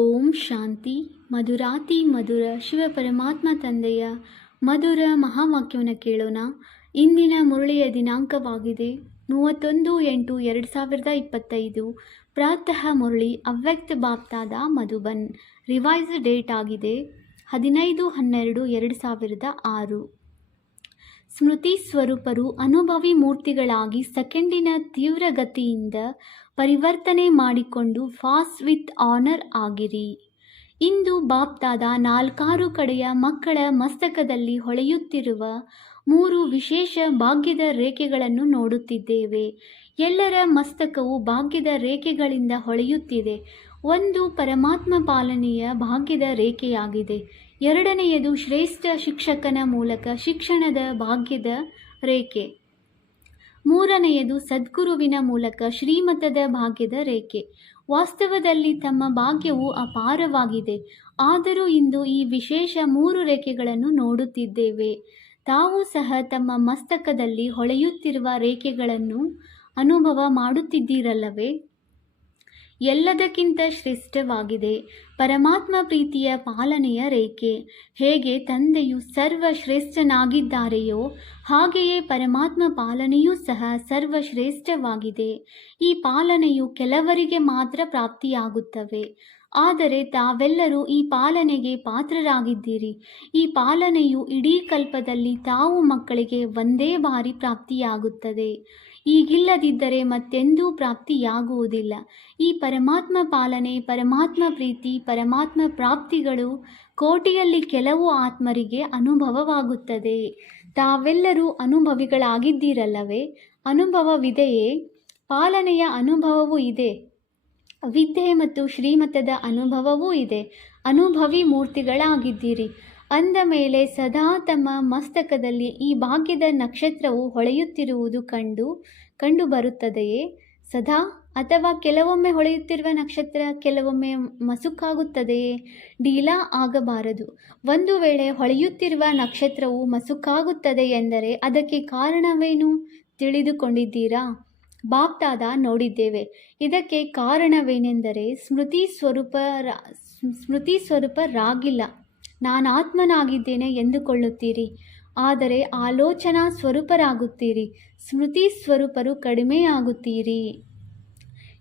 ಓಂ ಶಾಂತಿ. ಮಧುರಾತಿ ಮಧುರ ಶಿವ ಪರಮಾತ್ಮ ತಂದೆಯ ಮಧುರ ಮಹಾವಾಕ್ಯವನ್ನು ಕೇಳೋಣ. ಇಂದಿನ ಮುರಳಿಯ ದಿನಾಂಕವಾಗಿದೆ. ಮೂವತ್ತೊಂದು ಎಂಟು ಎರಡು ಸಾವಿರದ ಇಪ್ಪತ್ತೈದು. ಪ್ರಾತಃ ಮುರಳಿ ಅವ್ಯಕ್ತ ಬಾಪ್ತಾದ ಮಧುಬನ್. ರಿವೈಸ್ ಡೇಟ್ ಆಗಿದೆ. ಹದಿನೈದು ಹನ್ನೆರಡು ಎರಡು ಸಾವಿರದ ಆರು. ಸ್ಮೃತಿ ಸ್ವರೂಪರು ಅನುಭವಿ ಮೂರ್ತಿಗಳಾಗಿ ಸೆಕೆಂಡಿನ ತೀವ್ರಗತಿಯಿಂದ ಪರಿವರ್ತನೆ ಮಾಡಿಕೊಂಡು ಫಾಸ್ಟ್ ವಿತ್ ಆನರ್ ಆಗಿರಿ. ಇಂದು ಬಾಪ್ತಾದ ನಾಲ್ಕಾರು ಕಡೆಯ ಮಕ್ಕಳ ಮಸ್ತಕದಲ್ಲಿ ಹೊಳೆಯುತ್ತಿರುವ ಮೂರು ವಿಶೇಷ ಭಾಗ್ಯದ ರೇಖೆಗಳನ್ನು ನೋಡುತ್ತಿದ್ದೇವೆ. ಎಲ್ಲರ ಮಸ್ತಕವು ಭಾಗ್ಯದ ರೇಖೆಗಳಿಂದ ಹೊಳೆಯುತ್ತಿದೆ. ಒಂದು ಪರಮಾತ್ಮ ಪಾಲನೆಯ ಭಾಗ್ಯದ ರೇಖೆಯಾಗಿದೆ. ಎರಡನೆಯದು ಶ್ರೇಷ್ಠ ಶಿಕ್ಷಕನ ಮೂಲಕ ಶಿಕ್ಷಣದ ಭಾಗ್ಯದ ರೇಖೆ. ಮೂರನೆಯದು ಸದ್ಗುರುವಿನ ಮೂಲಕ ಶ್ರೀಮತದ ಭಾಗ್ಯದ ರೇಖೆ. ವಾಸ್ತವದಲ್ಲಿ ತಮ್ಮ ಭಾಗ್ಯವು ಅಪಾರವಾಗಿದೆ. ಆದರೂ ಇಂದು ಈ ವಿಶೇಷ ಮೂರು ರೇಖೆಗಳನ್ನು ನೋಡುತ್ತಿದ್ದೇವೆ. ತಾವು ಸಹ ತಮ್ಮ ಮಸ್ತಕದಲ್ಲಿ ಹೊಳೆಯುತ್ತಿರುವ ರೇಖೆಗಳನ್ನು ಅನುಭವ ಮಾಡುತ್ತಿದ್ದೀರಲ್ಲವೇ? ಎಲ್ಲದಕ್ಕಿಂತ ಶ್ರೇಷ್ಠವಾಗಿದೆ ಪರಮಾತ್ಮ ಪ್ರೀತಿಯ ಪಾಲನೆಯ ರೇಖೆ. ಹೇಗೆ ತಂದೆಯು ಸರ್ವಶ್ರೇಷ್ಠನಾಗಿದ್ದಾರೆಯೋ ಹಾಗೆಯೇ ಪರಮಾತ್ಮ ಪಾಲನೆಯೂ ಸಹ ಸರ್ವಶ್ರೇಷ್ಠವಾಗಿದೆ. ಈ ಪಾಲನೆಯು ಕೆಲವರಿಗೆ ಮಾತ್ರ ಪ್ರಾಪ್ತಿಯಾಗುತ್ತವೆ. ಆದರೆ ತಾವೆಲ್ಲರೂ ಈ ಪಾಲನೆಗೆ ಪಾತ್ರರಾಗಿದ್ದೀರಿ. ಈ ಪಾಲನೆಯು ಇಡೀ ಕಲ್ಪದಲ್ಲಿ ತಾವು ಮಕ್ಕಳಿಗೆ ಒಂದೇ ಬಾರಿ ಪ್ರಾಪ್ತಿಯಾಗುತ್ತದೆ. ಈಗಿಲ್ಲದಿದ್ದರೆ ಮತ್ತೆಂದೂ ಪ್ರಾಪ್ತಿಯಾಗುವುದಿಲ್ಲ. ಈ ಪರಮಾತ್ಮ ಪಾಲನೆ, ಪರಮಾತ್ಮ ಪ್ರೀತಿ, ಪರಮಾತ್ಮ ಪ್ರಾಪ್ತಿಗಳು ಕೋಟಿಯಲ್ಲಿ ಕೆಲವು ಆತ್ಮರಿಗೆ ಅನುಭವವಾಗುತ್ತದೆ. ತಾವೆಲ್ಲರೂ ಅನುಭವಿಗಳಾಗಿದ್ದೀರಲ್ಲವೇ? ಅನುಭವವಿದೆಯೇ? ಪಾಲನೆಯ ಅನುಭವವೂ ಇದೆ. ವಿದ್ಯೆ ಮತ್ತು ಶ್ರೀಮತದ ಅನುಭವವೂ ಇದೆ. ಅನುಭವಿ ಮೂರ್ತಿಗಳಾಗಿದ್ದೀರಿ. ಅಂದ ಮೇಲೆ ಸದಾ ತಮ್ಮ ಮಸ್ತಕದಲ್ಲಿ ಈ ಭಾಗ್ಯದ ನಕ್ಷತ್ರವು ಹೊಳೆಯುತ್ತಿರುವುದು ಕಂಡು ಕಂಡು ಬರುತ್ತದೆಯೇ? ಸದಾ? ಅಥವಾ ಕೆಲವೊಮ್ಮೆ ಹೊಳೆಯುತ್ತಿರುವ ನಕ್ಷತ್ರ ಕೆಲವೊಮ್ಮೆ ಮಸುಕಾಗುತ್ತದೆಯೇ? ಡೀಲಾ ಆಗಬಾರದು. ಒಂದು ವೇಳೆ ಹೊಳೆಯುತ್ತಿರುವ ನಕ್ಷತ್ರವು ಮಸುಕಾಗುತ್ತದೆ ಎಂದರೆ ಅದಕ್ಕೆ ಕಾರಣವೇನು ತಿಳಿದುಕೊಂಡಿದ್ದೀರಾ? ಬಾಪ್ತಾದ ನೋಡಿದ್ದೇವೆ. ಇದಕ್ಕೆ ಕಾರಣವೇನೆಂದರೆ ಸ್ಮೃತಿ ಸ್ವರೂಪ ಸ್ಮೃತಿ ಸ್ವರೂಪರಾಗಿಲ್ಲ ನಾನಾತ್ಮನಾಗಿದ್ದೇನೆ ಎಂದುಕೊಳ್ಳುತ್ತೀರಿ. ಆದರೆ ಆಲೋಚನಾ ಸ್ವರೂಪರಾಗುತ್ತೀರಿ. ಸ್ಮೃತಿ ಸ್ವರೂಪರು ಕಡಿಮೆಯಾಗುತ್ತೀರಿ.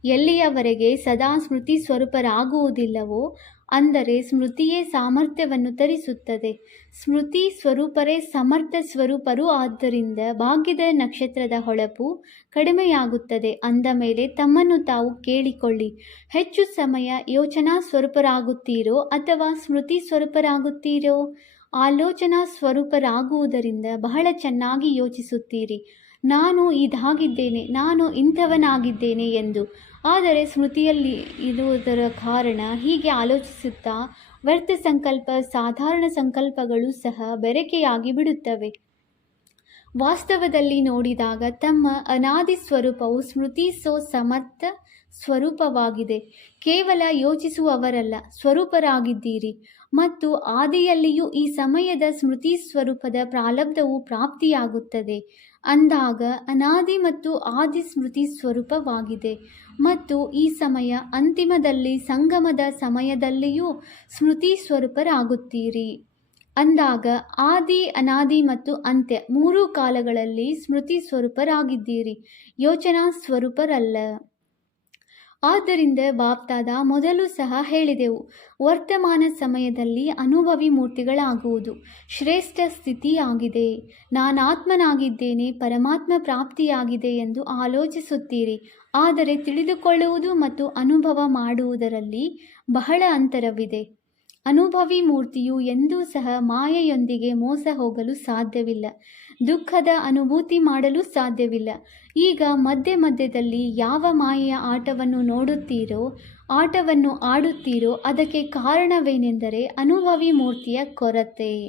ಎಲ್ಲಿಯವರೆಗೆ ಸದಾ ಸ್ಮೃತಿ ಸ್ವರೂಪರಾಗುವುದಿಲ್ಲವೋ ಅಂದರೆ ಸ್ಮೃತಿಯೇ ಸಾಮರ್ಥ್ಯವನ್ನು ತರಿಸುತ್ತದೆ. ಸ್ಮೃತಿ ಸ್ವರೂಪರೇ ಸಮರ್ಥ ಸ್ವರೂಪರು ಆದ್ದರಿಂದ ಭಾಗ್ಯದ ನಕ್ಷತ್ರದ ಹೊಳಪು ಕಡಿಮೆಯಾಗುತ್ತದೆ. ಅಂದ ಮೇಲೆ ತಮ್ಮನ್ನು ತಾವು ಕೇಳಿಕೊಳ್ಳಿ. ಹೆಚ್ಚು ಸಮಯ ಯೋಚನಾ ಸ್ವರೂಪರಾಗುತ್ತೀರೋ ಅಥವಾ ಸ್ಮೃತಿ ಸ್ವರೂಪರಾಗುತ್ತೀರೋ? ಆಲೋಚನಾ ಸ್ವರೂಪರಾಗುವುದರಿಂದ ಬಹಳ ಚೆನ್ನಾಗಿ ಯೋಚಿಸುತ್ತೀರಿ. ನಾನು ಇದಾಗಿದ್ದೇನೆ, ನಾನು ಇಂಥವನಾಗಿದ್ದೇನೆ ಎಂದು. ಆದರೆ ಸ್ಮೃತಿಯಲ್ಲಿ ಇರುವುದರ ಕಾರಣ ಹೀಗೆ ಆಲೋಚಿಸುತ್ತಾ ವ್ಯರ್ಥ ಸಂಕಲ್ಪ, ಸಾಧಾರಣ ಸಂಕಲ್ಪಗಳು ಸಹ ಬೆರಕೆಯಾಗಿ ಬಿಡುತ್ತವೆ. ವಾಸ್ತವದಲ್ಲಿ ನೋಡಿದಾಗ ತಮ್ಮ ಅನಾದಿ ಸ್ವರೂಪವು ಸ್ಮೃತಿ ಸೋ ಸಮರ್ಥ ಸ್ವರೂಪವಾಗಿದೆ. ಕೇವಲ ಯೋಚಿಸುವವರಲ್ಲ, ಸ್ವರೂಪರಾಗಿದ್ದೀರಿ. ಮತ್ತು ಆದಿಯಲ್ಲಿಯೂ ಈ ಸಮಯದ ಸ್ಮೃತಿ ಸ್ವರೂಪದ ಪ್ರಾಲಬ್ಧವು ಪ್ರಾಪ್ತಿಯಾಗುತ್ತದೆ. ಅಂದಾಗ ಅನಾದಿ ಮತ್ತು ಆದಿ ಸ್ಮೃತಿ ಸ್ವರೂಪವಾಗಿದೆ. ಮತ್ತು ಈ ಸಮಯ ಅಂತಿಮದಲ್ಲಿ ಸಂಗಮದ ಸಮಯದಲ್ಲಿಯೂ ಸ್ಮೃತಿ ಸ್ವರೂಪರಾಗುತ್ತೀರಿ. ಅಂದಾಗ ಆದಿ, ಅನಾದಿ ಮತ್ತು ಅಂತ್ಯ ಮೂರು ಕಾಲಗಳಲ್ಲಿ ಸ್ಮೃತಿ ಸ್ವರೂಪರಾಗಿದ್ದೀರಿ. ಯೋಚನಾ ಸ್ವರೂಪರಲ್ಲ. ಆದ್ದರಿಂದ ಬಾಪ್ತಾದ ಮೊದಲು ಸಹ ಹೇಳಿದೆವು, ವರ್ತಮಾನ ಸಮಯದಲ್ಲಿ ಅನುಭವಿ ಮೂರ್ತಿಗಳಾಗುವುದು, ಶ್ರೇಷ್ಠ ಸ್ಥಿತಿಯಾಗಿದೆ. ನಾನಾತ್ಮನಾಗಿದ್ದೇನೆ ಪರಮಾತ್ಮ ಪ್ರಾಪ್ತಿಯಾಗಿದೆ ಎಂದು ಆಲೋಚಿಸುತ್ತೀರಿ. ಆದರೆ ತಿಳಿದುಕೊಳ್ಳುವುದು ಮತ್ತು ಅನುಭವ ಮಾಡುವುದರಲ್ಲಿ ಬಹಳ ಅಂತರವಿದೆ. ಅನುಭವಿ ಮೂರ್ತಿಯು ಎಂದೂ ಸಹ ಮಾಯೆಯೊಂದಿಗೆ ಮೋಸ ಹೋಗಲು ಸಾಧ್ಯವಿಲ್ಲ. ದುಃಖದ ಅನುಭೂತಿ ಮಾಡಲು ಸಾಧ್ಯವಿಲ್ಲ. ಈಗ ಮಧ್ಯೆ ಮಧ್ಯದಲ್ಲಿ ಯಾವ ಮಾಯೆಯ ಆಟವನ್ನು ನೋಡುತ್ತೀರೋ, ಆಟವನ್ನು ಆಡುತ್ತೀರೋ, ಅದಕ್ಕೆ ಕಾರಣವೇನೆಂದರೆ ಅನುಭವಿ ಮೂರ್ತಿಯ ಕೊರತೆ.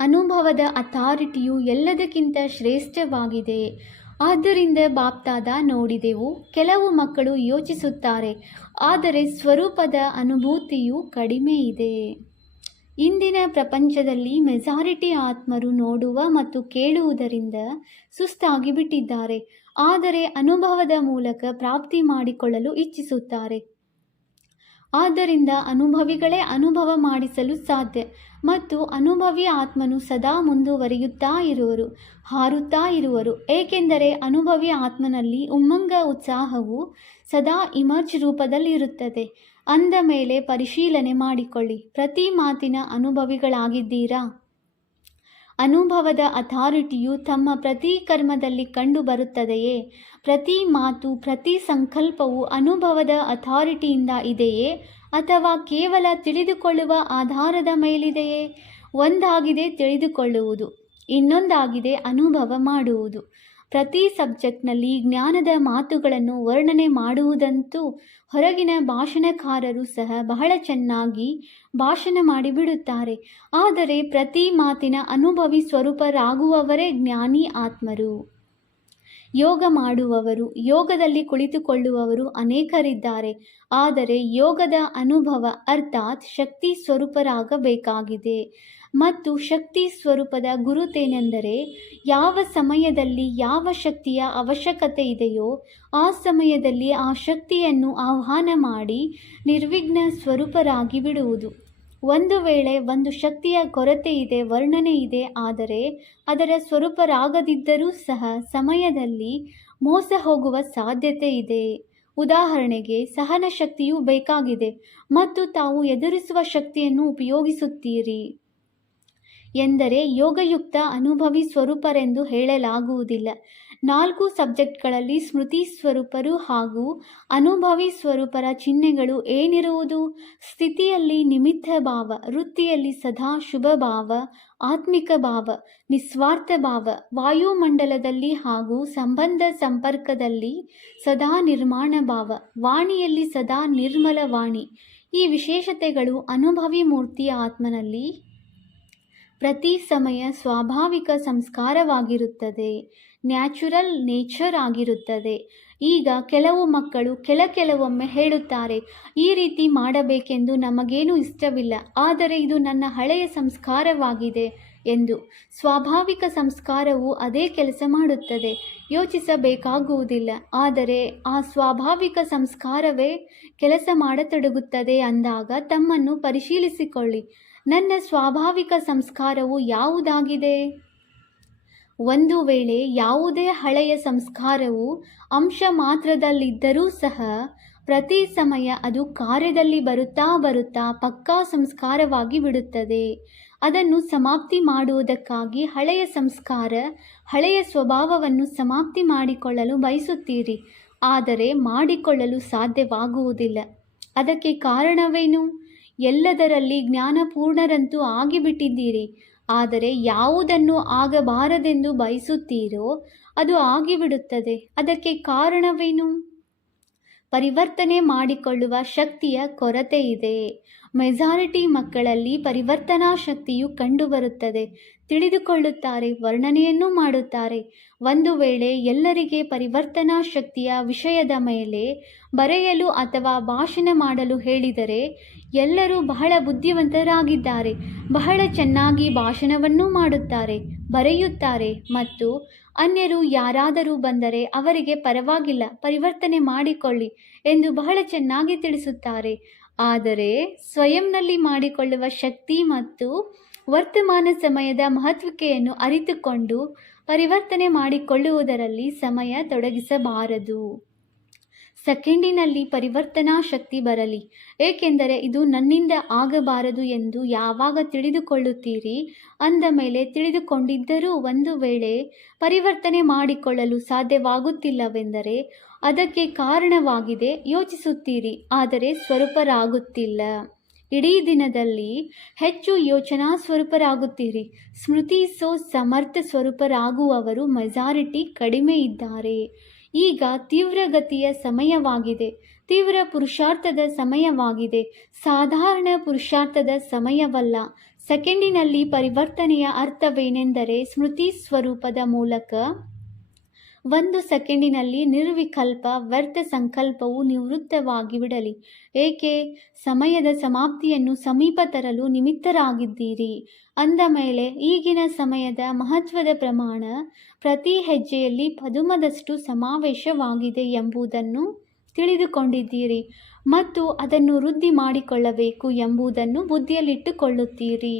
ಅನುಭವದ ಅಥಾರಿಟಿಯು ಎಲ್ಲದಕ್ಕಿಂತ ಶ್ರೇಷ್ಠವಾಗಿದೆ. ಆದ್ದರಿಂದ ಬಾಪ್ತಾದ ನೋಡಿದೆವು, ಕೆಲವು ಮಕ್ಕಳು ಯೋಚಿಸುತ್ತಾರೆ, ಆದರೆ ಸ್ವರೂಪದ ಅನುಭೂತಿಯು ಕಡಿಮೆ ಇದೆ ಇಂದಿನ ಪ್ರಪಂಚದಲ್ಲಿ ಮೆಜಾರಿಟಿ ಆತ್ಮರು ನೋಡುವ ಮತ್ತು ಕೇಳುವುದರಿಂದ ಸುಸ್ತಾಗಿ ಬಿಟ್ಟಿದ್ದಾರೆ ಆದರೆ ಅನುಭವದ ಮೂಲಕ ಪ್ರಾಪ್ತಿ ಮಾಡಿಕೊಳ್ಳಲು ಇಚ್ಛಿಸುತ್ತಾರೆ. ಆದ್ದರಿಂದ ಅನುಭವಿಗಳೇ ಅನುಭವ ಮಾಡಿಸಲು ಸಾಧ್ಯ ಮತ್ತು ಅನುಭವಿ ಆತ್ಮನು ಸದಾ ಮುಂದುವರಿಯುತ್ತಾ ಇರುವರು, ಹಾರುತ್ತಾ ಇರುವರು. ಏಕೆಂದರೆ ಅನುಭವಿ ಆತ್ಮನಲ್ಲಿ ಉಮ್ಮಂಗ ಉತ್ಸಾಹವು ಸದಾ ಇಮರ್ಜ್ ರೂಪದಲ್ಲಿರುತ್ತದೆ. ಅಂದ ಮೇಲೆ ಪರಿಶೀಲನೆ ಮಾಡಿಕೊಳ್ಳಿ. ಪ್ರತಿ ಮಾತಿನ ಅನುಭವಿಗಳಾಗಿದ್ದೀರಾ? ಅನುಭವದ ಅಥಾರಿಟಿಯು ತಮ್ಮ ಪ್ರತಿ ಕರ್ಮದಲ್ಲಿ ಕಂಡುಬರುತ್ತದೆಯೇ ಪ್ರತಿ ಮಾತು, ಪ್ರತಿ ಸಂಕಲ್ಪವು ಅನುಭವದ ಅಥಾರಿಟಿಯಿಂದ ಇದೆಯೇ? ಅಥವಾ ಕೇವಲ ತಿಳಿದುಕೊಳ್ಳುವ ಆಧಾರದ ಮೇಲಿದೆಯೇ? ಒಂದಾಗಿದೆ ತಿಳಿದುಕೊಳ್ಳುವುದು, ಇನ್ನೊಂದಾಗಿದೆ ಅನುಭವ ಮಾಡುವುದು. ಪ್ರತಿ ಸಬ್ಜೆಕ್ಟ್ನಲ್ಲಿ ಜ್ಞಾನದ ಮಾತುಗಳನ್ನು ವರ್ಣನೆ ಮಾಡುವುದಂತೂ ಹೊರಗಿನ ಭಾಷಣಕಾರರು ಸಹ ಬಹಳ ಚೆನ್ನಾಗಿ ಭಾಷಣ ಮಾಡಿಬಿಡುತ್ತಾರೆ. ಆದರೆ ಪ್ರತಿ ಮಾತಿನ ಅನುಭವಿ ಸ್ವರೂಪರಾಗುವವರೇ ಜ್ಞಾನಿ ಆತ್ಮರು. ಯೋಗ ಮಾಡುವವರು, ಯೋಗದಲ್ಲಿ ಕುಳಿತುಕೊಳ್ಳುವವರು ಅನೇಕರಿದ್ದಾರೆ. ಆದರೆ ಯೋಗದ ಅನುಭವ ಅರ್ಥಾತ್ ಶಕ್ತಿ ಸ್ವರೂಪರಾಗಬೇಕಾಗಿದೆ. ಮತ್ತು ಶಕ್ತಿ ಸ್ವರೂಪದ ಗುರುತೇನೆಂದರೆ ಯಾವ ಸಮಯದಲ್ಲಿ ಯಾವ ಶಕ್ತಿಯ ಅವಶ್ಯಕತೆ ಇದೆಯೋ ಆ ಸಮಯದಲ್ಲಿ ಆ ಶಕ್ತಿಯನ್ನು ಆಹ್ವಾನ ಮಾಡಿ ನಿರ್ವಿಘ್ನ ಸ್ವರೂಪರಾಗಿ ಬಿಡುವುದು. ಒಂದು ವೇಳೆ ಒಂದು ಶಕ್ತಿಯ ಕೊರತೆ ಇದೆ, ವರ್ಣನೆ ಇದೆ, ಆದರೆ ಅದರ ಸ್ವರೂಪರಾಗದಿದ್ದರೂ ಸಹ ಸಮಯದಲ್ಲಿ ಮೋಸ ಹೋಗುವ ಸಾಧ್ಯತೆ ಇದೆ. ಉದಾಹರಣೆಗೆ ಸಹನ ಶಕ್ತಿಯು ಬೇಕಾಗಿದೆ ಮತ್ತು ತಾವು ಎದುರಿಸುವ ಶಕ್ತಿಯನ್ನು ಉಪಯೋಗಿಸುತ್ತೀರಿ. ಎಂದರೆ ಯೋಗಯುಕ್ತ ಅನುಭವಿ ಸ್ವರೂಪರೆಂದು ಹೇಳಲಾಗುವುದಿಲ್ಲ. ನಾಲ್ಕು ಸಬ್ಜೆಕ್ಟ್ಗಳಲ್ಲಿ ಸ್ಮೃತಿ ಸ್ವರೂಪರು ಹಾಗೂ ಅನುಭವಿ ಸ್ವರೂಪರ ಚಿಹ್ನೆಗಳು ಏನಿರುವುದು? ಸ್ಥಿತಿಯಲ್ಲಿ ನಿಮಿತ್ತ ಭಾವ, ವೃತ್ತಿಯಲ್ಲಿ ಸದಾ ಶುಭ ಭಾವ, ಆತ್ಮಿಕ ಭಾವ, ನಿಸ್ವಾರ್ಥ ಭಾವ, ವಾಯುಮಂಡಲದಲ್ಲಿ ಹಾಗೂ ಸಂಬಂಧ ಸಂಪರ್ಕದಲ್ಲಿ ಸದಾ ನಿರ್ಮಾಣ ಭಾವ, ವಾಣಿಯಲ್ಲಿ ಸದಾ ನಿರ್ಮಲ ವಾಣಿ. ಈ ವಿಶೇಷತೆಗಳು ಅನುಭವಿ ಮೂರ್ತಿಯ ಆತ್ಮನಲ್ಲಿ ಪ್ರತಿ ಸಮಯ ಸ್ವಾಭಾವಿಕ ಸಂಸ್ಕಾರವಾಗಿರುತ್ತದೆ. ನ್ಯಾಚುರಲ್ ನೇಚರ್ ಆಗಿರುತ್ತದೆ. ಈಗ ಕೆಲವು ಮಕ್ಕಳು ಕೆಲ ಕೆಲವೊಮ್ಮೆ ಹೇಳುತ್ತಾರೆ, ಈ ರೀತಿ ಮಾಡಬೇಕೆಂದು ನಮಗೇನೂ ಇಷ್ಟವಿಲ್ಲ, ಆದರೆ ಇದು ನನ್ನ ಹಳೆಯ ಸಂಸ್ಕಾರವಾಗಿದೆ ಎಂದು. ಸ್ವಾಭಾವಿಕ ಸಂಸ್ಕಾರವು ಅದೇ ಕೆಲಸ ಮಾಡುತ್ತದೆ. ಯೋಚಿಸಬೇಕಾಗುವುದಿಲ್ಲ, ಆದರೆ ಆ ಸ್ವಾಭಾವಿಕ ಸಂಸ್ಕಾರವೇ ಕೆಲಸ ಮಾಡತೊಡಗುತ್ತದೆ ಅಂದಾಗ ತಮ್ಮನ್ನು ಪರಿಶೀಲಿಸಿಕೊಳ್ಳಿ. ನನ್ನ ಸ್ವಾಭಾವಿಕ ಸಂಸ್ಕಾರವು ಯಾವುದಾಗಿದೆ? ಒಂದು ವೇಳೆ ಯಾವುದೇ ಹಳೆಯ ಸಂಸ್ಕಾರವು ಅಂಶ ಮಾತ್ರದಲ್ಲಿದ್ದರೂ ಸಹ, ಪ್ರತಿ ಸಮಯ ಅದು ಕಾರ್ಯದಲ್ಲಿ ಬರುತ್ತಾ ಬರುತ್ತಾ ಪಕ್ಕಾ ಸಂಸ್ಕಾರವಾಗಿ ಬಿಡುತ್ತದೆ. ಅದನ್ನು ಸಮಾಪ್ತಿ ಮಾಡುವುದಕ್ಕಾಗಿ ಹಳೆಯ ಸಂಸ್ಕಾರ, ಹಳೆಯ ಸ್ವಭಾವವನ್ನು ಸಮಾಪ್ತಿ ಮಾಡಿಕೊಳ್ಳಲು ಬಯಸುತ್ತೀರಿ. ಆದರೆ ಮಾಡಿಕೊಳ್ಳಲು ಸಾಧ್ಯವಾಗುವುದಿಲ್ಲ. ಅದಕ್ಕೆ ಕಾರಣವೇನು? ಎಲ್ಲದರಲ್ಲಿ ಜ್ಞಾನಪೂರ್ಣರಂತೂ ಆಗಿಬಿಟ್ಟಿದ್ದೀರಿ. ಆದರೆ ಯಾವುದನ್ನು ಆಗಬಾರದೆಂದು ಬಯಸುತ್ತೀರೋ ಅದು ಆಗಿಬಿಡುತ್ತದೆ. ಅದಕ್ಕೆ ಕಾರಣವೇನು? ಪರಿವರ್ತನೆ ಮಾಡಿಕೊಳ್ಳುವ ಶಕ್ತಿಯ ಕೊರತೆ ಇದೆ ಮೆಜಾರಿಟಿ ಮಕ್ಕಳಲ್ಲಿ ಪರಿವರ್ತನಾ ಶಕ್ತಿಯು ಕಂಡುಬರುತ್ತದೆ. ತಿಳಿದುಕೊಳ್ಳುತ್ತಾರೆ, ವರ್ಣನೆಯನ್ನು ಮಾಡುತ್ತಾರೆ. ಒಂದು ವೇಳೆ ಎಲ್ಲರಿಗೆ ಪರಿವರ್ತನಾ ಶಕ್ತಿಯ ವಿಷಯದ ಮೇಲೆ ಬರೆಯಲು ಅಥವಾ ಭಾಷಣ ಮಾಡಲು ಹೇಳಿದರೆ, ಎಲ್ಲರೂ ಬಹಳ ಬುದ್ಧಿವಂತರಾಗಿದ್ದಾರೆ. ಬಹಳ ಚೆನ್ನಾಗಿ ಭಾಷಣವನ್ನು ಮಾಡುತ್ತಾರೆ, ಬರೆಯುತ್ತಾರೆ ಮತ್ತು ಅನ್ಯರು ಯಾರಾದರೂ ಬಂದರೆ ಅವರಿಗೆ ಪರವಾಗಿಲ್ಲ, ಪರಿವರ್ತನೆ ಮಾಡಿಕೊಳ್ಳಿ ಎಂದು ಬಹಳ ಚೆನ್ನಾಗಿ ತಿಳಿಸುತ್ತಾರೆ. ಆದರೆ ಸ್ವಯಂನಲ್ಲಿ ಮಾಡಿಕೊಳ್ಳುವ ಶಕ್ತಿ ಮತ್ತು ವರ್ತಮಾನ ಸಮಯದ ಮಹತ್ವಿಕೆಯನ್ನು ಅರಿತುಕೊಂಡು ಪರಿವರ್ತನೆ ಮಾಡಿಕೊಳ್ಳುವುದರಲ್ಲಿ ಸಮಯ ತೊಡಗಿಸಬಾರದು. ಸೆಕೆಂಡಿನಲ್ಲಿ ಪರಿವರ್ತನಾ ಶಕ್ತಿ ಬರಲಿ. ಏಕೆಂದರೆ ಇದು ನನ್ನಿಂದ ಆಗಬಾರದು ಎಂದು ಯಾವಾಗ ತಿಳಿದುಕೊಳ್ಳುತ್ತೀರಿ? ಅಂದ ಮೇಲೆ ತಿಳಿದುಕೊಂಡಿದ್ದರೂ ಒಂದು ವೇಳೆ ಪರಿವರ್ತನೆ ಮಾಡಿಕೊಳ್ಳಲು ಸಾಧ್ಯವಾಗುತ್ತಿಲ್ಲವೆಂದರೆ ಅದಕ್ಕೆ ಕಾರಣವಾಗಿದೆ ಯೋಚಿಸುತ್ತೀರಿ, ಆದರೆ ಸ್ವರೂಪರಾಗುತ್ತಿಲ್ಲ. ಇಡೀ ದಿನದಲ್ಲಿ ಹೆಚ್ಚು ಯೋಚನಾ ಸ್ವರೂಪರಾಗುತ್ತೀರಿ. ಸ್ಮೃತಿ ಸೋ ಸಮರ್ಥ ಸ್ವರೂಪರಾಗುವವರು ಮೆಜಾರಿಟಿ ಕಡಿಮೆ ಇದ್ದಾರೆ. ಈಗ ತೀವ್ರಗತಿಯ ಸಮಯವಾಗಿದೆ. ತೀವ್ರ ಪುರುಷಾರ್ಥದ ಸಮಯವಾಗಿದೆ. ಸಾಧಾರಣ ಪುರುಷಾರ್ಥದ ಸಮಯವಲ್ಲ. ಸೆಕೆಂಡಿನಲ್ಲಿ ಪರಿವರ್ತನೆಯ ಅರ್ಥವೇನೆಂದರೆ ಸ್ಮೃತಿ ಸ್ವರೂಪದ ಮೂಲಕ ಒಂದು ಸೆಕೆಂಡಿನಲ್ಲಿ ನಿರ್ವಿಕಲ್ಪ ವ್ಯರ್ಥ ಸಂಕಲ್ಪವು ನಿವೃತ್ತವಾಗಿ ಬಿಡಲಿ ಏಕೆ? ಸಮಯದ ಸಮಾಪ್ತಿಯನ್ನು ಸಮೀಪ ತರಲು ನಿಮಿತ್ತರಾಗಿದ್ದೀರಿ. ಅಂದ ಮೇಲೆ ಈಗಿನ ಸಮಯದ ಮಹತ್ವದ ಪ್ರಮಾಣ ಪ್ರತಿ ಹೆಜ್ಜೆಯಲ್ಲಿ ಪದುಮದಷ್ಟು ಸಮಾವೇಶವಾಗಿದೆ ಎಂಬುದನ್ನು ತಿಳಿದುಕೊಂಡಿದ್ದೀರಿ ಮತ್ತು ಅದನ್ನು ವೃದ್ಧಿ ಮಾಡಿಕೊಳ್ಳಬೇಕು ಎಂಬುದನ್ನು ಬುದ್ಧಿಯಲ್ಲಿಟ್ಟುಕೊಳ್ಳುತ್ತೀರಿ.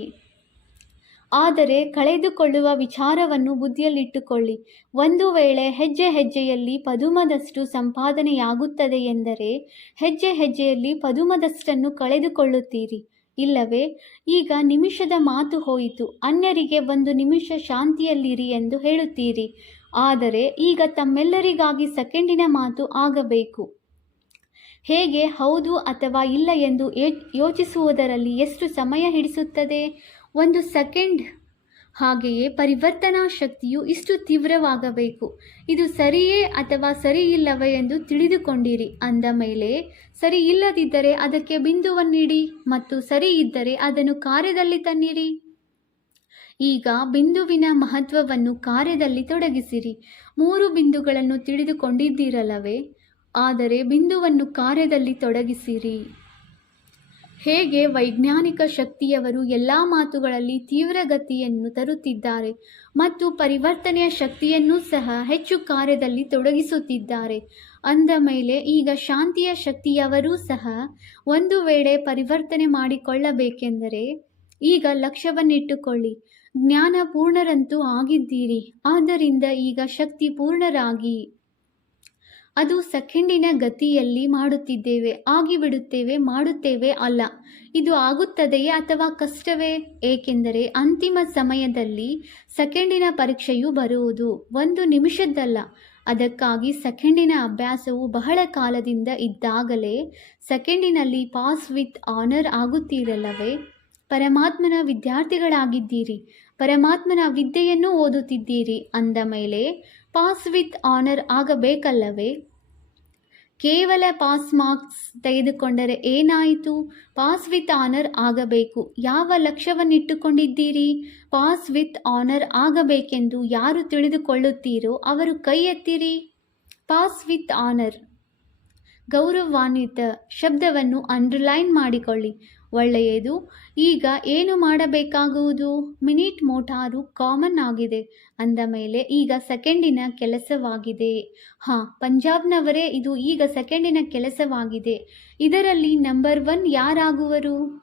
ಆದರೆ ಕಳೆದುಕೊಳ್ಳುವ ವಿಚಾರವನ್ನು ಬುದ್ಧಿಯಲ್ಲಿಟ್ಟುಕೊಳ್ಳಿ. ಒಂದು ವೇಳೆ ಹೆಜ್ಜೆ ಹೆಜ್ಜೆಯಲ್ಲಿ ಪದುಮದಷ್ಟು ಸಂಪಾದನೆಯಾಗುತ್ತದೆ ಎಂದರೆ ಹೆಜ್ಜೆ ಹೆಜ್ಜೆಯಲ್ಲಿ ಪದುಮದಷ್ಟನ್ನು ಕಳೆದುಕೊಳ್ಳುತ್ತೀರಿ. ಇಲ್ಲವೇ, ಈಗ ನಿಮಿಷದ ಮಾತು ಹೋಯಿತು. ಅನ್ಯರಿಗೆ ಒಂದು ನಿಮಿಷ ಶಾಂತಿಯಲ್ಲಿರಿ ಎಂದು ಹೇಳುತ್ತೀರಿ. ಆದರೆ ಈಗ ತಮ್ಮೆಲ್ಲರಿಗಾಗಿ ಸೆಕೆಂಡಿನ ಮಾತು ಆಗಬೇಕು. ಹೇಗೆ, ಹೌದು ಅಥವಾ ಇಲ್ಲ ಎಂದು ಯೋಚಿಸುವುದರಲ್ಲಿ ಎಷ್ಟು ಸಮಯ ಹಿಡಿಸುತ್ತದೆ? ಒಂದು ಸೆಕೆಂಡ್ ಹಾಗೆಯೇ ಪರಿವರ್ತನಾ ಶಕ್ತಿಯು ಇಷ್ಟು ತೀವ್ರವಾಗಬೇಕು. ಇದು ಸರಿಯೇ ಅಥವಾ ಸರಿ ಇಲ್ಲವೇ ಎಂದು ತಿಳಿದುಕೊಂಡಿರಿ. ಅಂದ ಮೇಲೆ ಸರಿ ಇಲ್ಲದಿದ್ದರೆ ಅದಕ್ಕೆ ಬಿಂದುವನ್ನಿಡಿ ಮತ್ತು ಸರಿ ಇದ್ದರೆ ಅದನ್ನು ಕಾರ್ಯದಲ್ಲಿ ತನ್ನಿರಿ. ಈಗ ಬಿಂದುವಿನ ಮಹತ್ವವನ್ನು ಕಾರ್ಯದಲ್ಲಿ ತೊಡಗಿಸಿರಿ. ಮೂರು ಬಿಂದುಗಳನ್ನು ತಿಳಿದುಕೊಂಡಿದ್ದೀರಲ್ಲವೇ, ಆದರೆ ಬಿಂದುವನ್ನು ಕಾರ್ಯದಲ್ಲಿ ತೊಡಗಿಸಿರಿ. ಹೇಗೆ ವೈಜ್ಞಾನಿಕ ಶಕ್ತಿಯವರು ಎಲ್ಲ ಮಾತುಗಳಲ್ಲಿ ತೀವ್ರಗತಿಯನ್ನು ತರುತ್ತಿದ್ದಾರೆ ಮತ್ತು ಪರಿವರ್ತನೆಯ ಶಕ್ತಿಯನ್ನೂ ಸಹ ಹೆಚ್ಚು ಕಾರ್ಯದಲ್ಲಿ ತೊಡಗಿಸುತ್ತಿದ್ದಾರೆ. ಅಂದ ಮೇಲೆ ಈಗ ಶಾಂತಿಯ ಶಕ್ತಿಯವರೂ ಸಹ ಒಂದು ವೇಳೆ ಪರಿವರ್ತನೆ ಮಾಡಿಕೊಳ್ಳಬೇಕೆಂದರೆ ಈಗ ಲಕ್ಷ್ಯವನ್ನಿಟ್ಟುಕೊಳ್ಳಿ. ಜ್ಞಾನ ಪೂರ್ಣರಂತೂ ಆಗಿದ್ದೀರಿ. ಆದ್ದರಿಂದ ಈಗ ಶಕ್ತಿ ಪೂರ್ಣರಾಗಿ ಅದು ಸೆಕೆಂಡಿನ ಗತಿಯಲ್ಲಿ ಮಾಡುತ್ತಿದ್ದೇವೆ, ಆಗಿಬಿಡುತ್ತೇವೆ, ಮಾಡುತ್ತೇವೆ ಅಲ್ಲ. ಇದು ಆಗುತ್ತದೆಯೇ ಅಥವಾ ಕಷ್ಟವೇ? ಏಕೆಂದರೆ ಅಂತಿಮ ಸಮಯದಲ್ಲಿ ಸೆಕೆಂಡಿನ ಪರೀಕ್ಷೆಯು ಬರುವುದು ಒಂದು ನಿಮಿಷದ್ದಲ್ಲ. ಅದಕ್ಕಾಗಿ ಸೆಕೆಂಡಿನ ಅಭ್ಯಾಸವು ಬಹಳ ಕಾಲದಿಂದ ಇದ್ದಾಗಲೇ ಸೆಕೆಂಡಿನಲ್ಲಿ ಪಾಸ್ ವಿತ್ ಆನರ್ ಆಗುತ್ತೀರಲ್ಲವೇ? ಪರಮಾತ್ಮನ ವಿದ್ಯಾರ್ಥಿಗಳಾಗಿದ್ದೀರಿ. ಪರಮಾತ್ಮನ ವಿದ್ಯೆಯನ್ನು ಓದುತ್ತಿದ್ದೀರಿ. ಅಂದ ಮೇಲೆ ಪಾಸ್ ವಿತ್ ಆನರ್ ಆಗಬೇಕಲ್ಲವೇ? ಕೇವಲ ಪಾಸ್ ಮಾರ್ಕ್ಸ್ ತೆಗೆದುಕೊಂಡರೆ ಏನಾಯಿತು? ಪಾಸ್ ವಿತ್ ಆನರ್ ಆಗಬೇಕು. ಯಾವ ಲಕ್ಷ್ಯವನ್ನಿಟ್ಟುಕೊಂಡಿದ್ದೀರಿ? ಪಾಸ್ ವಿತ್ ಆನರ್ ಆಗಬೇಕೆಂದು ಯಾರು ತಿಳಿದುಕೊಳ್ಳುತ್ತೀರೋ ಅವರು ಕೈ ಎತ್ತಿರಿ ಪಾಸ್ ವಿತ್ ಆನರ್ ಗೌರವಾನ್ವಿತ ಶಬ್ದವನ್ನು ಅಂಡರ್ಲೈನ್ ಮಾಡಿಕೊಳ್ಳಿ. ಒಳ್ಳೆಯದು. ಈಗ ಏನು ಮಾಡಬೇಕಾಗುವುದು? ಮಿನಿಟ್ ಮೋಟಾರು ಕಾಮನ್ ಆಗಿದೆ. ಅಂದ ಮೇಲೆ ಈಗ ಸೆಕೆಂಡಿನ ಕೆಲಸವಾಗಿದೆ. ಹಾಂ, ಪಂಜಾಬ್ನವರೇ ಇದು ಈಗ ಸೆಕೆಂಡಿನ ಕೆಲಸವಾಗಿದೆ. ಇದರಲ್ಲಿ ನಂಬರ್ ಒನ್ ಯಾರಾಗುವರು?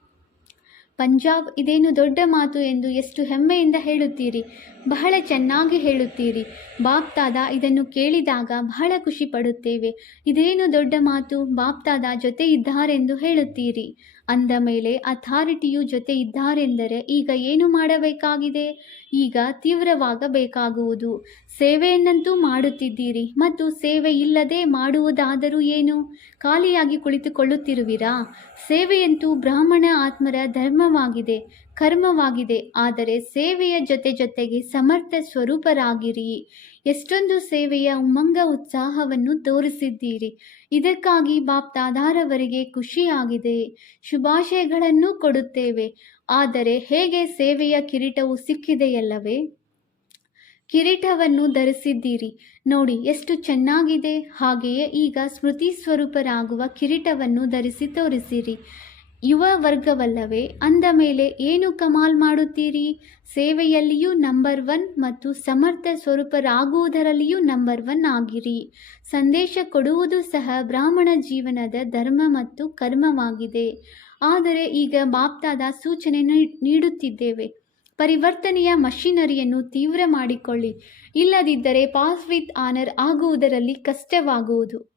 ಪಂಜಾಬ್ ಇದೇನು ದೊಡ್ಡ ಮಾತು ಎಂದು ಎಷ್ಟು ಹೆಮ್ಮೆಯಿಂದ ಹೇಳುತ್ತೀರಿ? ಬಹಳ ಚೆನ್ನಾಗಿ ಹೇಳುತ್ತೀರಿ. ಬಾಪ್ತಾದ ಇದನ್ನು ಕೇಳಿದಾಗ ಬಹಳ ಖುಷಿ ಪಡುತ್ತೇವೆ. ಇದೇನು ದೊಡ್ಡ ಮಾತು? ಬಾಪ್ತಾದ ಜೊತೆ ಇದ್ದಾರೆಂದು ಹೇಳುತ್ತೀರಿ. ಅಂದ ಮೇಲೆ ಅಥಾರಿಟಿಯು ಜೊತೆ ಇದ್ದಾರೆಂದರೆ ಈಗ ಏನು ಮಾಡಬೇಕಾಗಿದೆ? ಈಗ ತೀವ್ರವಾಗಬೇಕಾಗುವುದು. ಸೇವೆಯನ್ನಂತೂ ಮಾಡುತ್ತಿದ್ದೀರಿ ಮತ್ತು ಸೇವೆ ಇಲ್ಲದೆ ಮಾಡುವುದಾದರೂ ಏನು? ಖಾಲಿಯಾಗಿ ಕುಳಿತುಕೊಳ್ಳುತ್ತಿರುವಿರಾ? ಸೇವೆಯಂತೂ ಬ್ರಾಹ್ಮಣ ಆತ್ಮರ ಧರ್ಮವಾಗಿದೆ. ಕರ್ಮವಾಗಿದೆ. ಆದರೆ ಸೇವೆಯ ಜೊತೆ ಜೊತೆಗೆ ಸಮರ್ಥ ಸ್ವರೂಪರಾಗಿರಿ. ಎಷ್ಟೊಂದು ಸೇವೆಯ ಉಮ್ಮಂಗ ಉತ್ಸಾಹವನ್ನು ತೋರಿಸಿದ್ದೀರಿ. ಇದಕ್ಕಾಗಿ ಬಾಪ್ತಾದಾರವರಿಗೆ ಖುಷಿಯಾಗಿದೆ. ಶುಭಾಶಯಗಳನ್ನು ಕೊಡುತ್ತೇವೆ. ಆದರೆ ಹೇಗೆ ಸೇವೆಯ ಕಿರೀಟವು ಸಿಕ್ಕಿದೆಯಲ್ಲವೇ? ಕಿರೀಟವನ್ನು ಧರಿಸಿದ್ದೀರಿ. ನೋಡಿ, ಎಷ್ಟು ಚೆನ್ನಾಗಿದೆ. ಹಾಗೆಯೇ ಈಗ ಸ್ಮೃತಿ ಸ್ವರೂಪರಾಗುವ ಕಿರೀಟವನ್ನು ಧರಿಸಿ ತೋರಿಸಿರಿ. ಯುವ ವರ್ಗವಲ್ಲವೇ, ಅಂದ ಮೇಲೆ ಏನು ಕಮಾಲ್ ಮಾಡುತ್ತೀರಿ? ಸೇವೆಯಲ್ಲಿಯೂ ನಂಬರ್ ಒನ್ ಮತ್ತು ಸಮರ್ಥ ಸ್ವರೂಪರಾಗುವುದರಲ್ಲಿಯೂ ನಂಬರ್ ಒನ್ ಆಗಿರಿ. ಸಂದೇಶ ಕೊಡುವುದು ಸಹ ಬ್ರಾಹ್ಮಣ ಜೀವನದ ಧರ್ಮ ಮತ್ತು ಕರ್ಮವಾಗಿದೆ. ಆದರೆ ಈಗ ಬಾಪ್ತಾದ ಸೂಚನೆ ನೀಡುತ್ತಿದ್ದೇವೆ. ಪರಿವರ್ತನೆಯ ಮಷಿನರಿಯನ್ನು ತೀವ್ರ ಮಾಡಿಕೊಳ್ಳಿ. ಇಲ್ಲದಿದ್ದರೆ ಪಾಸ್ ವಿತ್ ಆನರ್ ಆಗುವುದರಲ್ಲಿ ಕಷ್ಟವಾಗುವುದು.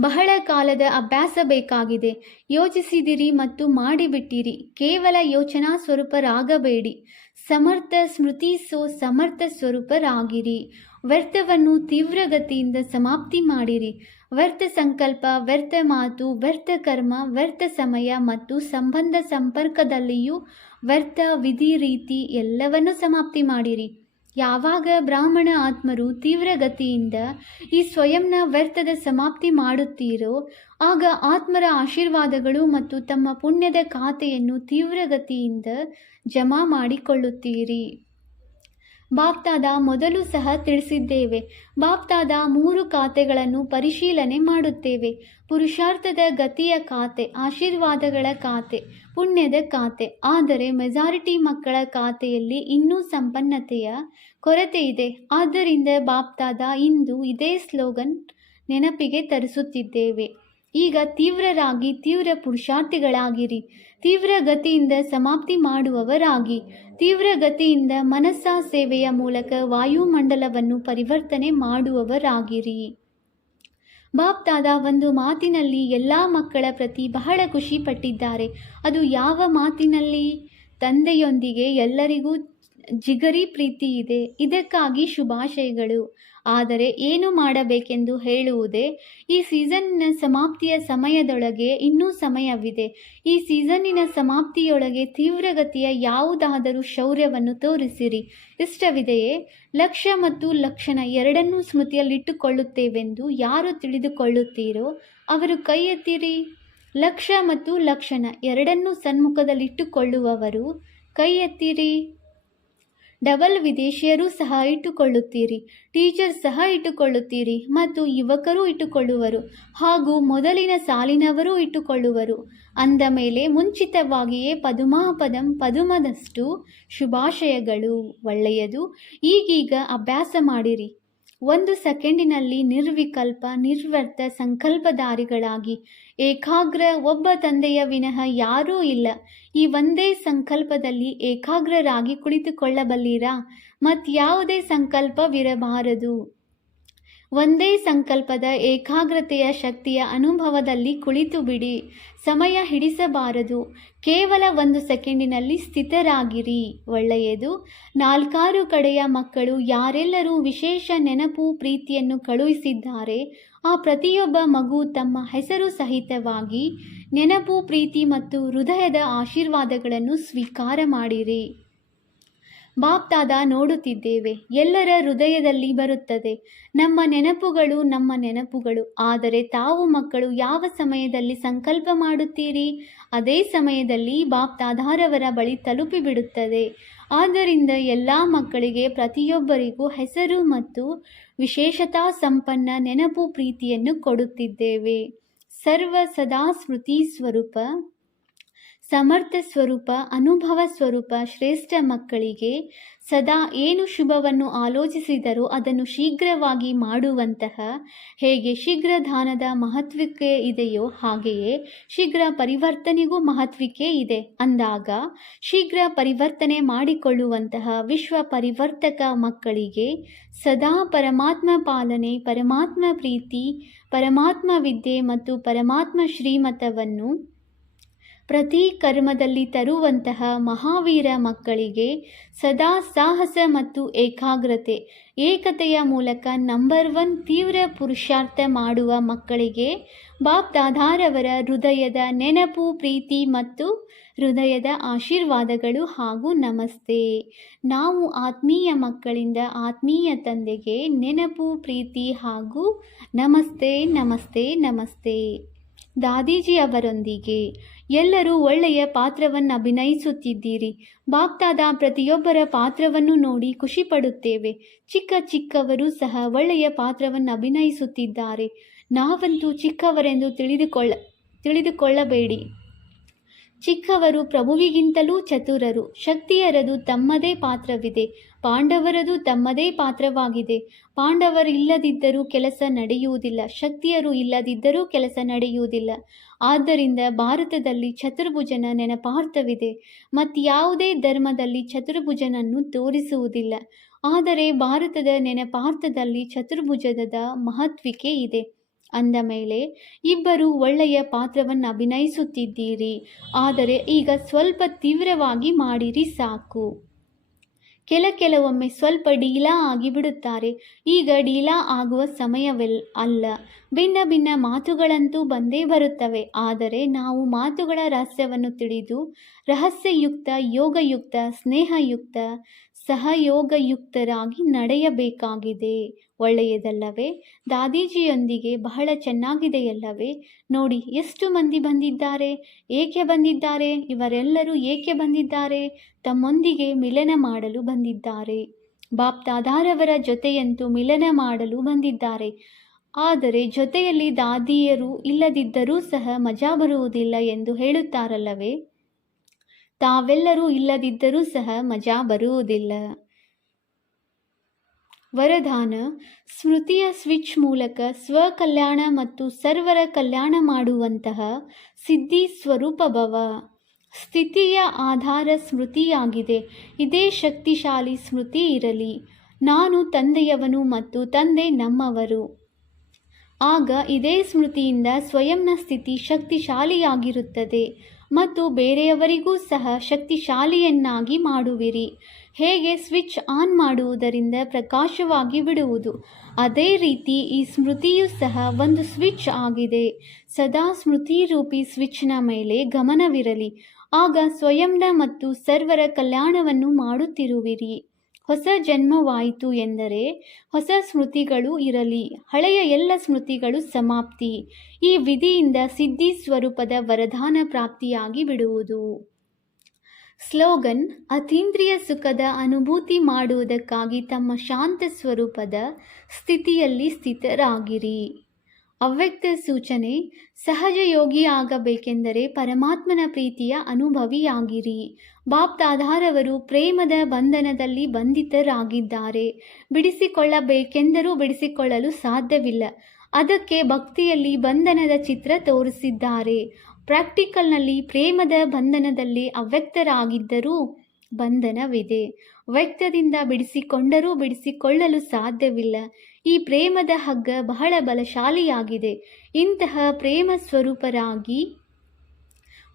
ಬಹಳ ಕಾಲದ ಅಭ್ಯಾಸ ಬೇಕಾಗಿದೆ. ಯೋಚಿಸಿದಿರಿ ಮತ್ತು ಮಾಡಿಬಿಟ್ಟಿರಿ. ಕೇವಲ ಯೋಚನಾ ಸ್ವರೂಪರಾಗಬೇಡಿ. ಸಮರ್ಥ ಸ್ಮೃತಿಸೋ ಸಮರ್ಥ ಸ್ವರೂಪರಾಗಿರಿ. ವ್ಯರ್ಥವನ್ನು ತೀವ್ರಗತಿಯಿಂದ ಸಮಾಪ್ತಿ ಮಾಡಿರಿ. ವ್ಯರ್ಥ ಸಂಕಲ್ಪ, ವ್ಯರ್ಥ ಮಾತು, ವ್ಯರ್ಥ ಕರ್ಮ, ವ್ಯರ್ಥ ಸಮಯ ಮತ್ತು ಸಂಬಂಧ ಸಂಪರ್ಕದಲ್ಲಿಯೂ ವ್ಯರ್ಥ ವಿಧಿ ರೀತಿ ಎಲ್ಲವನ್ನೂ ಸಮಾಪ್ತಿ ಮಾಡಿರಿ. ಯಾವಾಗ ಬ್ರಾಹ್ಮಣ ಆತ್ಮರು ತೀವ್ರಗತಿಯಿಂದ ಈ ಸ್ವಯಂನ ವ್ಯರ್ಥದ ಸಮಾಪ್ತಿ ಮಾಡುತ್ತೀರೋ, ಆಗ ಆತ್ಮರ ಆಶೀರ್ವಾದಗಳು ಮತ್ತು ತಮ್ಮ ಪುಣ್ಯದ ಖಾತೆಯನ್ನು ತೀವ್ರಗತಿಯಿಂದ ಜಮಾ ಮಾಡಿಕೊಳ್ಳುತ್ತೀರಿ. ಬಾಪ್ತಾದ ಮೊದಲು ಸಹ ತಿಳಿಸಿದ್ದೇವೆ. ಬಾಪ್ತಾದ ಮೂರು ಖಾತೆಗಳನ್ನು ಪರಿಶೀಲನೆ ಮಾಡುತ್ತೇವೆ. ಪುರುಷಾರ್ಥದ ಗತಿಯ ಖಾತೆ, ಆಶೀರ್ವಾದಗಳ ಖಾತೆ, ಪುಣ್ಯದ ಖಾತೆ, ಆದರೆ ಮೆಜಾರಿಟಿ ಮಕ್ಕಳ ಖಾತೆಯಲ್ಲಿ ಇನ್ನೂ ಸಂಪನ್ನತೆಯ ಕೊರತೆ ಇದೆ. ಆದ್ದರಿಂದ ಬಾಪ್ತಾದ ಇಂದು ಇದೇ ಸ್ಲೋಗನ್ ನೆನಪಿಗೆ ತರಿಸುತ್ತಿದ್ದೇವೆ. ಈಗ ತೀವ್ರರಾಗಿ ತೀವ್ರ ಪುರುಷಾರ್ಥಿಗಳಾಗಿರಿ. ತೀವ್ರ ಗತಿಯಿಂದ ಸಮಾಪ್ತಿ ಮಾಡುವವರಾಗಿ. ತೀವ್ರ ಗತಿಯಿಂದ ಮನಸ್ಸಾ ಸೇವೆಯ ಮೂಲಕ ವಾಯುಮಂಡಲವನ್ನು ಪರಿವರ್ತನೆ ಮಾಡುವವರಾಗಿರಿ. ಬಾಪ್ತಾದ ಒಂದು ಮಾತಿನಲ್ಲಿ ಎಲ್ಲ ಮಕ್ಕಳ ಪ್ರತಿ ಬಹಳ ಖುಷಿ ಪಟ್ಟಿದ್ದಾರೆ. ಅದು ಯಾವ ಮಾತಿನಲ್ಲಿ? ತಂದೆಯೊಂದಿಗೆ ಎಲ್ಲರಿಗೂ ಜಿಗರಿ ಪ್ರೀತಿ ಇದೆ. ಇದಕ್ಕಾಗಿ ಶುಭಾಶಯಗಳು. ಆದರೆ ಏನು ಮಾಡಬೇಕೆಂದು ಹೇಳುವುದೇ, ಈ ಸೀಸನ್ನಿನ ಸಮಾಪ್ತಿಯ ಸಮಯದೊಳಗೆ ಇನ್ನೂ ಸಮಯವಿದೆ. ಈ ಸೀಸನ್ನಿನ ಸಮಾಪ್ತಿಯೊಳಗೆ ತೀವ್ರಗತಿಯ ಯಾವುದಾದರೂ ಶೌರ್ಯವನ್ನು ತೋರಿಸಿರಿ. ಇಷ್ಟವಿದೆಯೇ? ಲಕ್ಷ್ಯ ಮತ್ತು ಲಕ್ಷಣ ಎರಡನ್ನೂ ಸ್ಮೃತಿಯಲ್ಲಿಟ್ಟುಕೊಳ್ಳುತ್ತೇವೆಂದು ಯಾರು ತಿಳಿದುಕೊಳ್ಳುತ್ತೀರೋ ಅವರು ಕೈ ಎತ್ತಿರಿ ಲಕ್ಷ್ಯ ಮತ್ತು ಲಕ್ಷಣ ಎರಡನ್ನೂ ಸನ್ಮುಖದಲ್ಲಿಟ್ಟುಕೊಳ್ಳುವವರು ಕೈ ಎತ್ತಿರಿ ಡಬಲ್ ವಿದೇಶಿಯರೂ ಸಹ ಇಟ್ಟುಕೊಳ್ಳುತ್ತೀರಿ. ಟೀಚರ್ ಸಹ ಇಟ್ಟುಕೊಳ್ಳುತ್ತೀರಿ ಮತ್ತು ಯುವಕರು ಇಟ್ಟುಕೊಳ್ಳುವರು ಹಾಗೂ ಮೊದಲಿನ ಸಾಲಿನವರು ಇಟ್ಟುಕೊಳ್ಳುವರು. ಅಂದ ಮೇಲೆ ಮುಂಚಿತವಾಗಿಯೇ ಪದುಮಾಪದಂ ಪದುಮದಷ್ಟು ಶುಭಾಶಯಗಳು. ಒಳ್ಳೆಯದು. ಈಗೀಗ ಅಭ್ಯಾಸ ಮಾಡಿರಿ. ಒಂದು ಸೆಕೆಂಡಿನಲ್ಲಿ ನಿರ್ವಿಕಲ್ಪ, ನಿರ್ವರ್ತ ಸಂಕಲ್ಪಧಾರಿಗಳಾಗಿ ಏಕಾಗ್ರ ಒಬ್ಬ ತಂದೆಯ ವಿನಃ ಯಾರೂ ಇಲ್ಲ. ಈ ಒಂದೇ ಸಂಕಲ್ಪದಲ್ಲಿ ಏಕಾಗ್ರರಾಗಿ ಕುಳಿತುಕೊಳ್ಳಬಲ್ಲೀರಾ? ಮತ್ತು ಯಾವುದೇ ಸಂಕಲ್ಪವಿರಬಾರದು. ಒಂದೇ ಸಂಕಲ್ಪದ ಏಕಾಗ್ರತೆಯ ಶಕ್ತಿಯ ಅನುಭವದಲ್ಲಿ ಕುಳಿತು ಬಿಡಿ. ಸಮಯ ಹಿಡಿಸಬಾರದು. ಕೇವಲ ಒಂದು ಸೆಕೆಂಡಿನಲ್ಲಿ ಸ್ಥಿತರಾಗಿರಿ. ಒಳ್ಳೆಯದು. ನಾಲ್ಕಾರು ಕಡೆಯ ಮಕ್ಕಳು ಯಾರೆಲ್ಲರೂ ವಿಶೇಷ ನೆನಪು ಪ್ರೀತಿಯನ್ನು ಕಳುಹಿಸಿದ್ದಾರೆ. ಆ ಪ್ರತಿಯೊಬ್ಬ ಮಗು ತಮ್ಮ ಹೆಸರು ಸಹಿತವಾಗಿ ನೆನಪು, ಪ್ರೀತಿ ಮತ್ತು ಹೃದಯದ ಆಶೀರ್ವಾದಗಳನ್ನು ಸ್ವೀಕಾರ ಮಾಡಿರಿ. ಬಾಪ್ತಾದ ನೋಡುತ್ತಿದ್ದೇವೆ. ಎಲ್ಲರ ಹೃದಯದಲ್ಲಿ ಬರುತ್ತದೆ. ನಮ್ಮ ನೆನಪುಗಳು ನಮ್ಮ ನೆನಪುಗಳು. ಆದರೆ ತಾವು ಮಕ್ಕಳು ಯಾವ ಸಮಯದಲ್ಲಿ ಸಂಕಲ್ಪ ಮಾಡುತ್ತೀರಿ? ಅದೇ ಸಮಯದಲ್ಲಿ ಬಾಪ್ತಾದಾರವರ ಬಳಿ ತಲುಪಿಬಿಡುತ್ತದೆ. ಆದ್ದರಿಂದ ಎಲ್ಲ ಮಕ್ಕಳಿಗೆ ಪ್ರತಿಯೊಬ್ಬರಿಗೂ ಹೆಸರು ಮತ್ತು ವಿಶೇಷತಾ ಸಂಪನ್ನ ನೆನಪು ಪ್ರೀತಿಯನ್ನು ಕೊಡುತ್ತಿದ್ದೇವೆ. ಸರ್ವ ಸದಾ ಸ್ಮೃತಿ ಸ್ವರೂಪ ಸಮರ್ಥ ಸ್ವರೂಪ, ಅನುಭವ ಸ್ವರೂಪ, ಶ್ರೇಷ್ಠ ಮಕ್ಕಳಿಗೆ ಸದಾ ಏನು ಶುಭವನ್ನು ಆಲೋಚಿಸಿದರೂ ಅದನ್ನು ಶೀಘ್ರವಾಗಿ ಮಾಡುವಂತಹ ಹೇಗೆ ಶೀಘ್ರ ದಾನದ ಮಹತ್ವಕ್ಕೆ ಇದೆಯೋ ಹಾಗೆಯೇ ಶೀಘ್ರ ಪರಿವರ್ತನೆಗೂ ಮಹತ್ವಕ್ಕೆ ಇದೆ ಅಂದಾಗ ಶೀಘ್ರ ಪರಿವರ್ತನೆ ಮಾಡಿಕೊಳ್ಳುವಂತಹ ವಿಶ್ವ ಪರಿವರ್ತಕ ಮಕ್ಕಳಿಗೆ ಸದಾ ಪರಮಾತ್ಮ ಪಾಲನೆ, ಪರಮಾತ್ಮ ಪ್ರೀತಿ, ಪರಮಾತ್ಮ ವಿದ್ಯೆ ಮತ್ತು ಪರಮಾತ್ಮ ಶ್ರೀಮತವನ್ನು ಪ್ರತಿ ಕರ್ಮದಲ್ಲಿ ತರುವಂತಹ ಮಹಾವೀರ ಮಕ್ಕಳಿಗೆ ಸದಾ ಸಾಹಸ ಮತ್ತು ಏಕಾಗ್ರತೆ, ಏಕತೆಯ ಮೂಲಕ ನಂಬರ್ ಒನ್ ತೀವ್ರ ಪುರುಷಾರ್ಥ ಮಾಡುವ ಮಕ್ಕಳಿಗೆ ಬಾಪ್ ದಾದಾರವರ ಹೃದಯದ ನೆನಪು, ಪ್ರೀತಿ ಮತ್ತು ಹೃದಯದ ಆಶೀರ್ವಾದಗಳು ಹಾಗೂ ನಮಸ್ತೆ. ನಾವು ಆತ್ಮೀಯ ಮಕ್ಕಳಿಂದ ಆತ್ಮೀಯ ತಂದೆಗೆ ನೆನಪು, ಪ್ರೀತಿ ಹಾಗೂ ನಮಸ್ತೆ ನಮಸ್ತೆ ನಮಸ್ತೆ. ದಾದೀಜಿ ಅವರೊಂದಿಗೆ ಎಲ್ಲರೂ ಒಳ್ಳೆಯ ಪಾತ್ರವನ್ನು ಅಭಿನಯಿಸುತ್ತಿದ್ದೀರಿ. ಬಾಗ್ದಾದ ಪ್ರತಿಯೊಬ್ಬರ ಪಾತ್ರವನ್ನು ನೋಡಿ ಖುಷಿಪಡುತ್ತೇವೆ. ಚಿಕ್ಕ ಚಿಕ್ಕವರು ಸಹ ಒಳ್ಳೆಯ ಪಾತ್ರವನ್ನು ಅಭಿನಯಿಸುತ್ತಿದ್ದಾರೆ. ನಾವಂತೂ ಚಿಕ್ಕವರೆಂದು ತಿಳಿದುಕೊಳ್ಳ, ತಿಳಿದುಕೊಳ್ಳಬೇಡಿ. ಚಿಕ್ಕವರು ಪ್ರಭುವಿಗಿಂತಲೂ ಚತುರರು. ಶಕ್ತಿಯರದು ತಮ್ಮದೇ ಪಾತ್ರವಿದೆ. ಪಾಂಡವರದು ತಮ್ಮದೇ ಪಾತ್ರವಾಗಿದೆ. ಪಾಂಡವರಿಲ್ಲದಿದ್ದರೂ ಕೆಲಸ ನಡೆಯುವುದಿಲ್ಲ. ಶಕ್ತಿಯರು ಇಲ್ಲದಿದ್ದರೂ ಕೆಲಸ ನಡೆಯುವುದಿಲ್ಲ. ಆದ್ದರಿಂದ ಭಾರತದಲ್ಲಿ ಚತುರ್ಭುಜನ ನೆನಪಾರ್ಥವಿದೆ. ಮತ್ಯಾವುದೇ ಧರ್ಮದಲ್ಲಿ ಚತುರ್ಭುಜನನ್ನು ತೋರಿಸುವುದಿಲ್ಲ. ಆದರೆ ಭಾರತದ ನೆನಪಾರ್ಥದಲ್ಲಿ ಚತುರ್ಭುಜದ ಮಹತ್ವಿಕೆ ಇದೆ. ಅಂದ ಮೇಲೆ, ಇಬ್ಬರು ಒಳ್ಳೆಯ ಪಾತ್ರವನ್ನು ಅಭಿನಯಿಸುತ್ತಿದ್ದೀರಿ, ಆದರೆ ಈಗ ಸ್ವಲ್ಪ ತೀವ್ರವಾಗಿ ಮಾಡಿರಿ ಸಾಕು. ಕೆಲ ಕೆಲವೊಮ್ಮೆ ಸ್ವಲ್ಪ ಡೀಲಾ ಆಗಿಬಿಡುತ್ತಾರೆ. ಈಗ ಡೀಲಾ ಆಗುವ ಸಮಯವೆಲ್, ಅಲ್ಲ. ಭಿನ್ನ ಭಿನ್ನ ಮಾತುಗಳಂತೂ ಬಂದೇ ಬರುತ್ತವೆ. ಆದರೆ ನಾವು ಮಾತುಗಳ ರಹಸ್ಯವನ್ನು ತಿಳಿದು, ರಹಸ್ಯಯುಕ್ತ, ಯೋಗಯುಕ್ತ, ಸ್ನೇಹಯುಕ್ತ ಸಹಯೋಗಯುಕ್ತರಾಗಿ ನಡೆಯಬೇಕಾಗಿದೆ. ಒಳ್ಳೆಯದಲ್ಲವೇ? ದಾದೀಜಿಯೊಂದಿಗೆ ಬಹಳ ಚೆನ್ನಾಗಿದೆಯಲ್ಲವೇ? ನೋಡಿ, ಎಷ್ಟು ಮಂದಿ ಬಂದಿದ್ದಾರೆ? ಏಕೆ ಬಂದಿದ್ದಾರೆ? ಇವರೆಲ್ಲರೂ ಏಕೆ ಬಂದಿದ್ದಾರೆ? ತಮ್ಮೊಂದಿಗೆ ಮಿಲನ ಮಾಡಲು ಬಂದಿದ್ದಾರೆ. ಬಾಪ್ ದಾದಾರವರ ಜೊತೆಯಂತೂ ಮಿಲನ ಮಾಡಲು ಬಂದಿದ್ದಾರೆ. ಆದರೆ ಜೊತೆಯಲ್ಲಿ ದಾದಿಯರು ಇಲ್ಲದಿದ್ದರೂ ಸಹ ಮಜಾ ಬರುವುದಿಲ್ಲ ಎಂದು ಹೇಳುತ್ತಾರಲ್ಲವೇ? ತಾವೆಲ್ಲರೂ ಇಲ್ಲದಿದ್ದರೂ ಸಹ ಮಜಾ ಬರುವುದಿಲ್ಲ. ವರದಾನ, ಸ್ಮೃತಿಯ ಸ್ವಿಚ್ ಮೂಲಕ ಸ್ವಕಲ್ಯಾಣ ಮತ್ತು ಸರ್ವರ ಕಲ್ಯಾಣ ಮಾಡುವಂತಹ ಸಿದ್ಧಿ ಸ್ವರೂಪ ಭವ. ಸ್ಥಿತಿಯ ಆಧಾರ ಸ್ಮೃತಿಯಾಗಿದೆ. ಇದೇ ಶಕ್ತಿಶಾಲಿ ಸ್ಮೃತಿ ಇರಲಿ. ನಾನು ತಂದೆಯವನು ಮತ್ತು ತಂದೆ ನಮ್ಮವರು. ಆಗ ಇದೇ ಸ್ಮೃತಿಯಿಂದ ಸ್ವಯಂನ ಸ್ಥಿತಿ ಶಕ್ತಿಶಾಲಿಯಾಗಿರುತ್ತದೆ. ಮತ್ತು ಬೇರೆಯವರಿಗೂ ಸಹ ಶಕ್ತಿಶಾಲಿಯನ್ನಾಗಿ ಮಾಡುವಿರಿ. ಹೇಗೆ ಸ್ವಿಚ್ ಆನ್ ಮಾಡುವುದರಿಂದ ಪ್ರಕಾಶವಾಗಿ ಬಿಡುವುದು? ಅದೇ ರೀತಿ ಈ ಸ್ಮೃತಿಯು ಸಹ ಒಂದು ಸ್ವಿಚ್ ಆಗಿದೆ. ಸದಾ ಸ್ಮೃತಿ ರೂಪಿ ಸ್ವಿಚ್ನ ಮೇಲೆ ಗಮನವಿರಲಿ. ಆಗ ಸ್ವಯಂನ ಮತ್ತು ಸರ್ವರ ಕಲ್ಯಾಣವನ್ನು ಮಾಡುತ್ತಿರುವಿರಿ. ಹೊಸ ಜನ್ಮವಾಯಿತು ಎಂದರೆ ಹೊಸ ಸ್ಮೃತಿಗಳು ಇರಲಿ, ಹಳೆಯ ಎಲ್ಲ ಸ್ಮೃತಿಗಳು ಸಮಾಪ್ತಿ. ಈ ವಿಧಿಯಿಂದ ಸಿದ್ಧಿ ಸ್ವರೂಪದ ವರದಾನ ಪ್ರಾಪ್ತಿಯಾಗಿ ಬಿಡುವುದು. ಸ್ಲೋಗನ್, ಅತೀಂದ್ರಿಯ ಸುಖದ ಅನುಭೂತಿ ಮಾಡುವುದಕ್ಕಾಗಿ ತಮ್ಮ ಶಾಂತ ಸ್ವರೂಪದ ಸ್ಥಿತಿಯಲ್ಲಿ ಸ್ಥಿತರಾಗಿರಿ. ಅವ್ಯಕ್ತ ಸೂಚನೆ ಸಹಜ ಯೋಗಿ ಆಗಬೇಕೆಂದರೆ ಪರಮಾತ್ಮನ ಪ್ರೀತಿಯ ಅನುಭವಿಯಾಗಿರಿ. ಬಾಪ್ತಾಧಾರವರು ಪ್ರೇಮದ ಬಂಧನದಲ್ಲಿ ಬಂಧಿತರಾಗಿದ್ದಾರೆ. ಬಿಡಿಸಿಕೊಳ್ಳಬೇಕೆಂದರೂ ಬಿಡಿಸಿಕೊಳ್ಳಲು ಸಾಧ್ಯವಿಲ್ಲ. ಅದಕ್ಕೆ ಭಕ್ತಿಯಲ್ಲಿ ಬಂಧನದ ಚಿತ್ರ ತೋರಿಸಿದ್ದಾರೆ. ಪ್ರಾಕ್ಟಿಕಲ್ನಲ್ಲಿ ಪ್ರೇಮದ ಬಂಧನದಲ್ಲಿ ಅವ್ಯಕ್ತರಾಗಿದ್ದರೂ ಬಂಧನವಿದೆ. ವ್ಯಕ್ತದಿಂದ ಬಿಡಿಸಿಕೊಂಡರೂ ಬಿಡಿಸಿಕೊಳ್ಳಲು ಸಾಧ್ಯವಿಲ್ಲ. ಈ ಪ್ರೇಮದ ಹಗ್ಗ ಬಹಳ ಬಲಶಾಲಿಯಾಗಿದೆ. ಇಂತಹ ಪ್ರೇಮ ಸ್ವರೂಪರಾಗಿ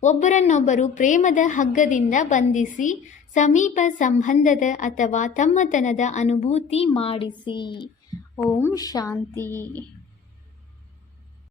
ಒಬ್ಬರನ್ನೊಬ್ಬರು ಪ್ರೇಮದ ಹಗ್ಗದಿಂದ ಬಂಧಿಸಿ, ಸಮೀಪ ಸಂಬಂಧದ ಅಥವಾ ತಮ್ಮತನದ ಅನುಭೂತಿ ಮಾಡಿಸಿ. ಓಂ ಶಾಂತಿ.